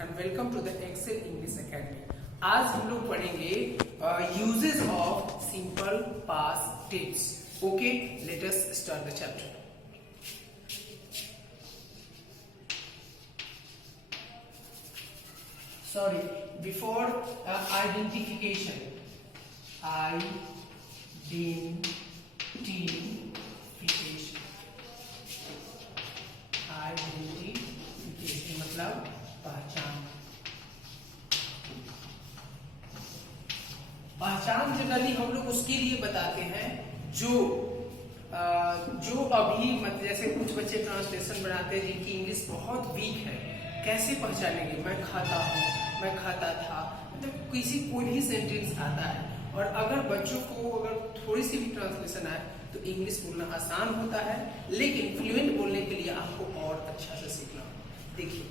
And welcome to the Excel English Academy. आज हम लोग पढ़ेंगे uses of simple past tense. Okay, let us start the chapter. Sorry, before identification, identification मतलब पहचान। पहचान जनरली हम लोग उसके लिए बताते हैं जो अभी मतलब जैसे कुछ बच्चे ट्रांसलेशन बनाते हैं जिनकी इंग्लिश बहुत वीक है, कैसे पहचानेंगे? मैं खाता हूँ, मैं खाता था, मतलब कोई भी सेंटेंस आता है और अगर बच्चों को अगर थोड़ी सी भी ट्रांसलेशन आए तो इंग्लिश बोलना आसान होता है, लेकिन फ्लुएंट बोलने के लिए आपको और अच्छा से सीखना होगा। देखिए,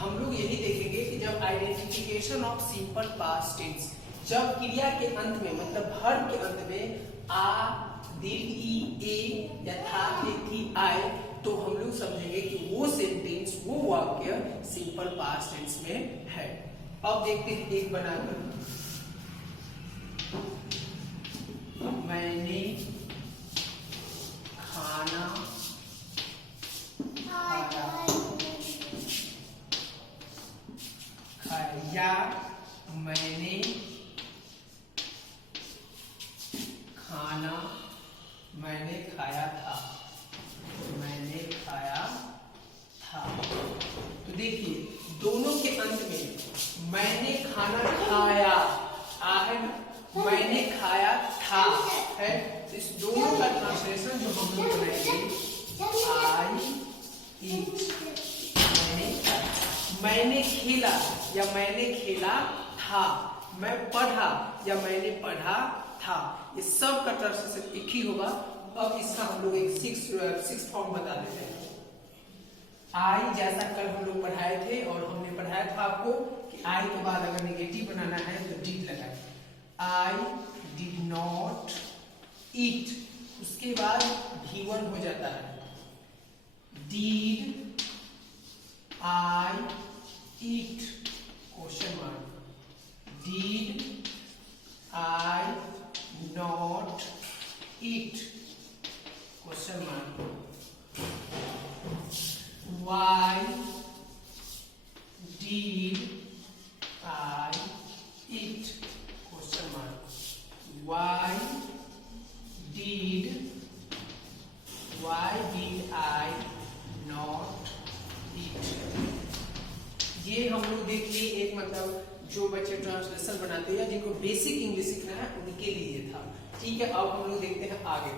हम लोग यही देखेंगे कि जब identification of simple past tense, जब क्रिया के अंत में मतलब वर्ब के अंत में आ, दीर्घ ई, ए या था, थे, थी आए, तो हम लोग समझेंगे कि वो सेंटेंस, वो वाक्य सिंपल पास्ट टेंस में है। अब देखते हैं एक बनाकर। मैंने खाना या मैंने खाना मैंने खाया था, मैंने खाया था। तो देखिए दोनों के अंत में मैंने खाना खाया है, मैंने खाया था है। इस दोनों का ट्रांसलेशन जो हम लोग बनाएंगे, आई ईट, मैंने खेला या मैंने खेला था, मैं पढ़ा या मैंने पढ़ा था, ये सब का ट्रांसलेशन एक ही होगा। अब इसका हम लोग एक सिक्स फॉर्म बता देते हैं। आई जैसा कल हम लोग पढ़ाए थे और हमने पढ़ाया था आपको कि आई के बाद अगर नेगेटिव बनाना है तो डिड लगाए। आई डिड नॉट ईट, उसके बाद V1 हो जाता है। Did I eat? Question mark. Did I not eat? Question mark. Why did I eat? Question mark. Why did I not eat? ये हम लोग देख लिए एक मतलब जो बच्चे ट्रांसलेशन बनाते हैं जिनको बेसिक इंग्लिश सीखना है उनके लिए था। ठीक है, अब हम लोग देखते हैं आगे।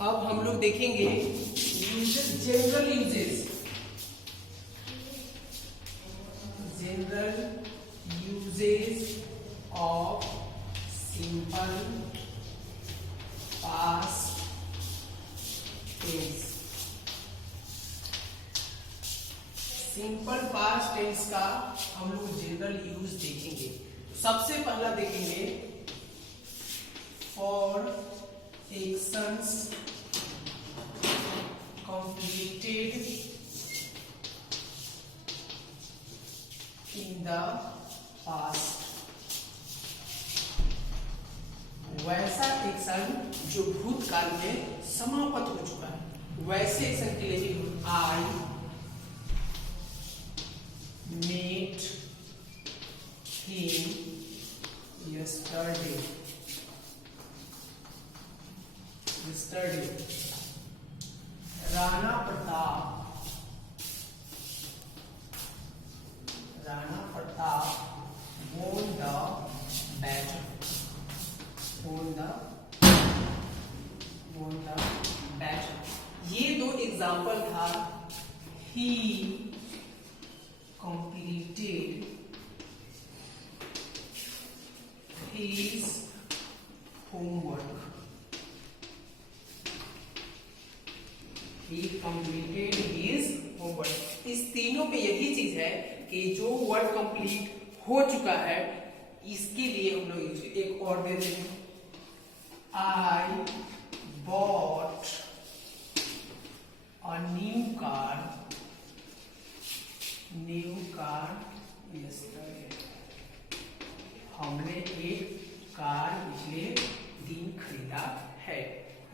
अब हम लोग देखेंगे uses, general uses, general uses of simple past tense। Simple past tense का हम लोग जनरल यूज देखेंगे। तो सबसे पहला देखेंगे for actions completed in the past। वैसा एक्शन जो भूतकाल में समाप्त हो चुका है, वैसे एक्शन के लिए I met came yesterday. Rana Pratap won the battle. ये दो एग्जाम्पल था. He completed his homework. इस तीनों पे यही चीज है कि जो वर्ड कंप्लीट हो चुका है इसके लिए हम लोग एक और देते हैं. I bought a new car yesterday. हमने एक कार पिछले दिन खरीदा है.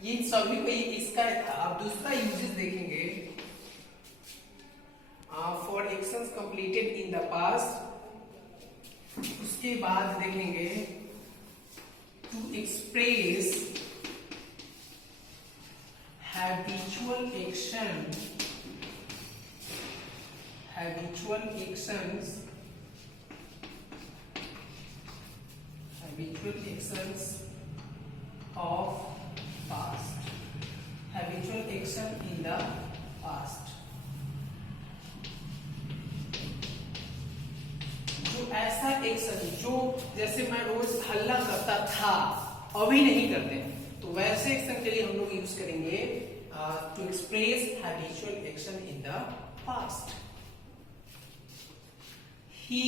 ये सभी को इसका था. अब दूसरा यूजेस देखेंगे. For actions completed in the past. उसके बाद देखेंगे to express habitual actions of past. Habitual action in the past. जो ऐसा एक्शन जो जैसे मैं रोज हल्ला करता था अभी नहीं करते, तो वैसे एक्शन के लिए हम लोग यूज करेंगे to express habitual action in the past. He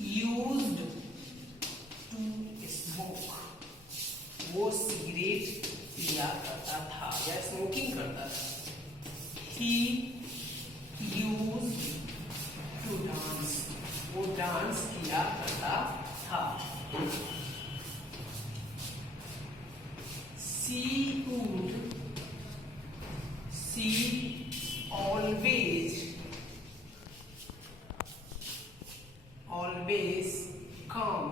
used to smoke. वो सिगरेट पिया करता था या स्मोकिंग करता था. He used to dance. वो डांस किया करता था. She always come.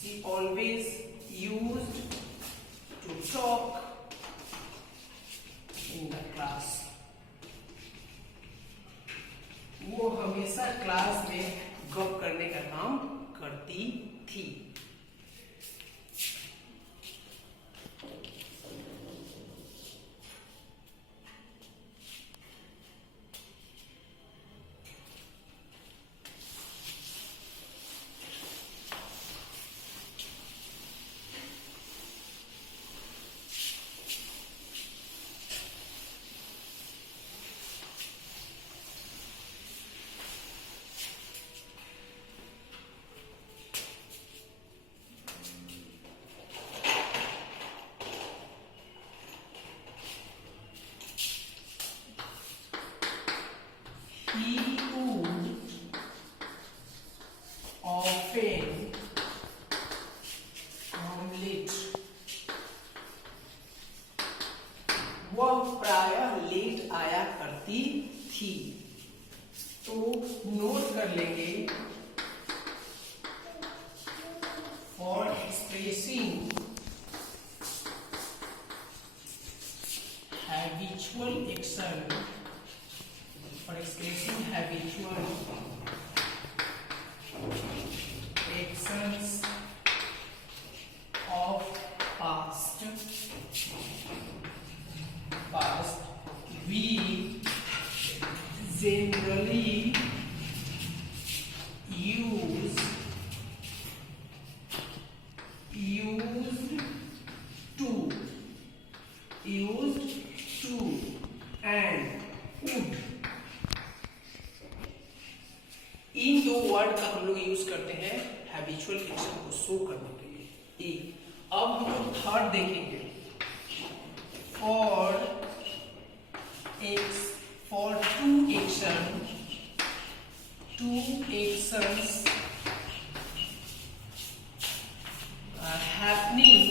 She always used to talk in the class. वो हमेशा क्लास में गप करने का काम करती थी. He would often come late. वह प्रायः लेट आया करती थी. तो नोट कर लेंगे. For expressing habitual actions of past, we generally used to and would. इन दो वर्ड का हम लोग यूज करते हैं हैबिचुअल एक्शन को शो करने के लिए. अब हम लोग थर्ड देखेंगे. For two actions are happening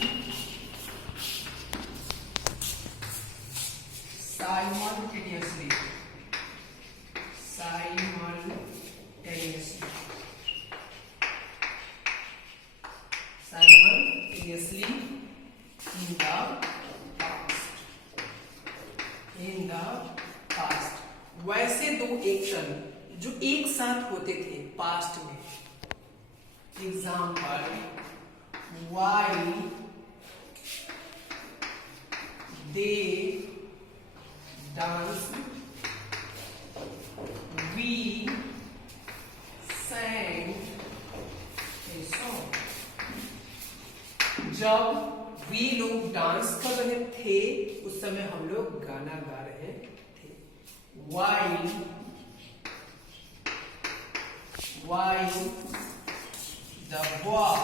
simultaneously, simultaneously, simultaneously in the past, in the past. वैसे दो एक्शन जो एक साथ होते थे पास्ट में, example while they dance, we sang a song. जब वी लोग डांस कर रहे थे उस समय हम लोग गाना गा रहे थे. while the boy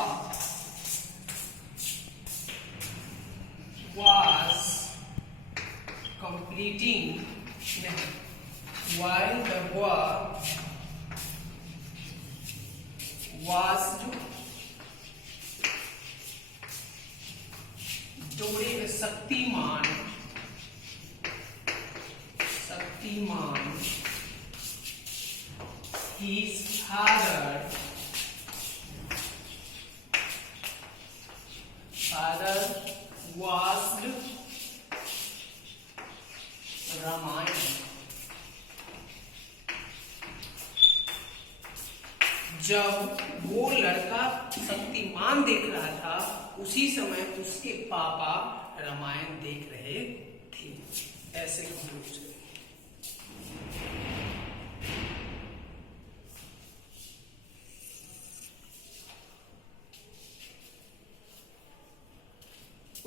was completing, while the boy was जोड़े में Shaktimaan, his father was Ramayan. जब वो लड़का शक्तिमान देख रहा था उसी समय उसके पापा रामायण देख रहे थे. ऐसे कंक्लूजन.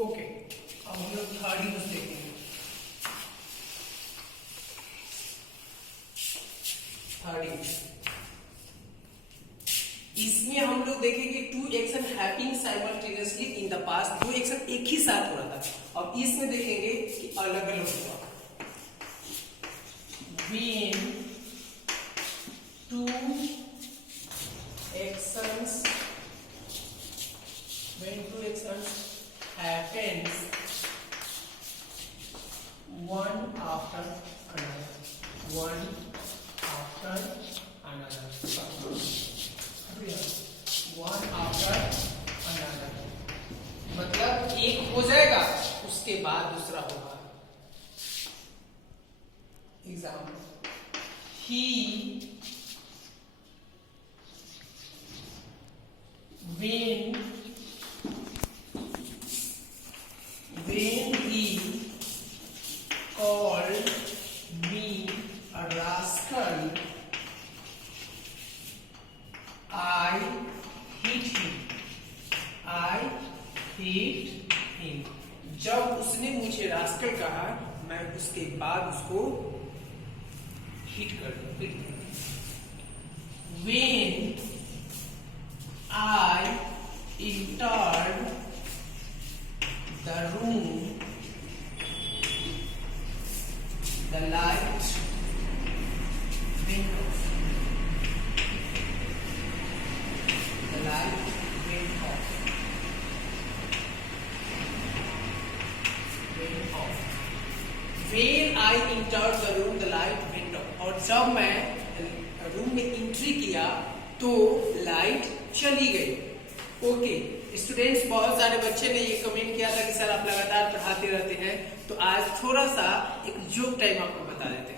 ओके, अब हम लोग थर्ड यूज देखेंगे. इसमें हम लोग देखेंगे two action happening simultaneously in the past. दो एक्शन एक ही साथ हो रहा था. अब इसमें देखेंगे कि अलग अलग हुआ. When two actions happens one after another, one after another, one after another. मतलब एक हो जाएगा उसके बाद दूसरा होगा. Example, he when he called me a rascal, I hit him. जब उसने मुझे रास्कल कहा मैं उसके बाद उसको हिट कर दिया. When I entered the room, the light went off. The light went off. When I entered the room, the light went off. और जब मैं रूम में एंट्री किया तो लाइट चली गई. ओके स्टूडेंट्स, बहुत सारे बच्चे ने ये कमेंट किया था कि सर आप लगातार पढ़ाते रहते हैं, तो आज थोड़ा सा एक जोक टाइम आपको बता देते हैं.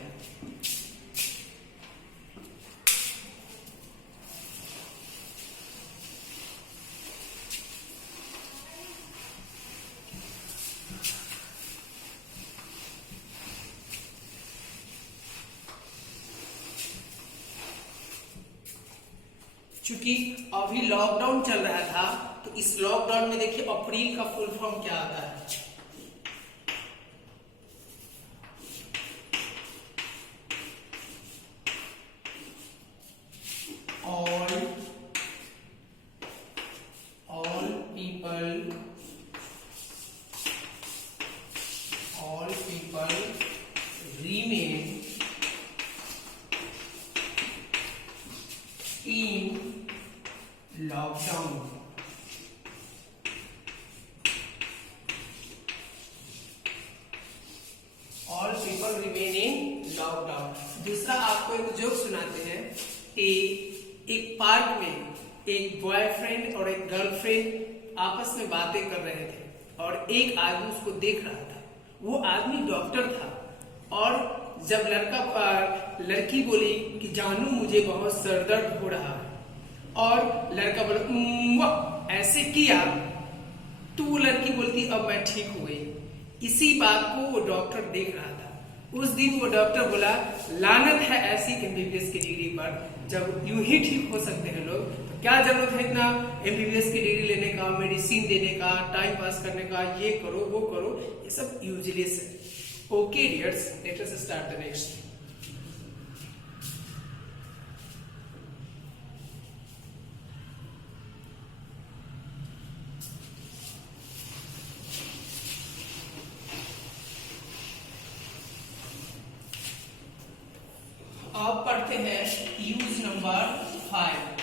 क्योंकि अभी लॉकडाउन चल रहा था तो इस लॉकडाउन में देखिए अप्रैल का फुल फॉर्म क्या आता है. all people remain in lockdown. दूसरा आपको एक जोक सुनाते हैं कि एक पार्क में एक बॉयफ्रेंड और एक गर्लफ्रेंड आपस में बातें कर रहे थे और एक आदमी उसको देख रहा था। वो आदमी डॉक्टर था और जब लड़की बोली कि जानू मुझे बहुत सरदर्द हो रहा है और लड़का बोला ऐसे किया, तो वो लड़की बोलती अब मैं ठीक हो गई। इसी बात को वो डॉक्टर देख रहा था। उस दिन वो डॉक्टर बोला लानत है ऐसी एमबीबीएस की डिग्री पर, जब यूं ही ठीक हो सकते हैं लोग तो क्या जरूरत है इतना एमबीबीएस की डिग्री लेने का, मेडिसिन देने का, टाइम पास करने का, ये करो वो करो, ये सब यूजलेस है। Okay dears, let us start the next. अब पढ़ते हैं use number 5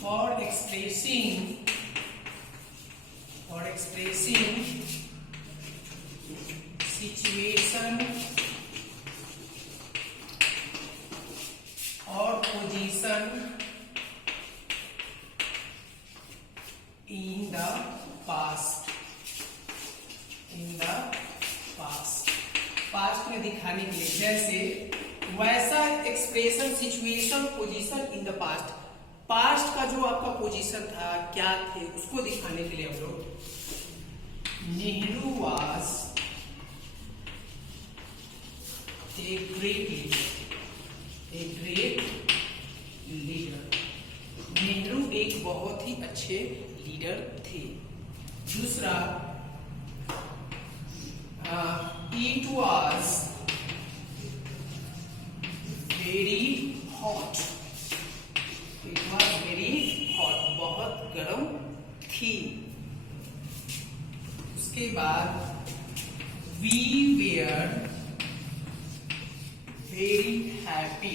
for expressing situation और position in the past. Past में दिखाने के लिए, जैसे वैसा expression, situation, position in the past. Past का जो आपका पोजीशन था, क्या थे, उसको दिखाने के लिए हम लोग Nehru was a great leader. Nehru एक बहुत ही अच्छे लीडर थे। दूसरा, it was very hot. It was very hot, बहुत गर्म थी। उसके बाद we were very happy.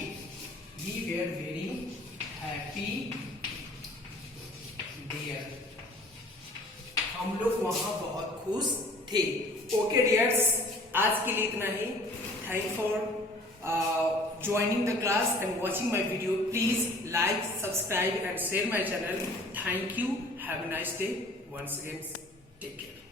There, हम लोग वहां बहुत खुश थे। ओके डियर्स, आज के लिए इतना ही। Thank for joining the class and watching my video. Please like, subscribe and share my channel. Thank you. Have a nice day. Once again, take care.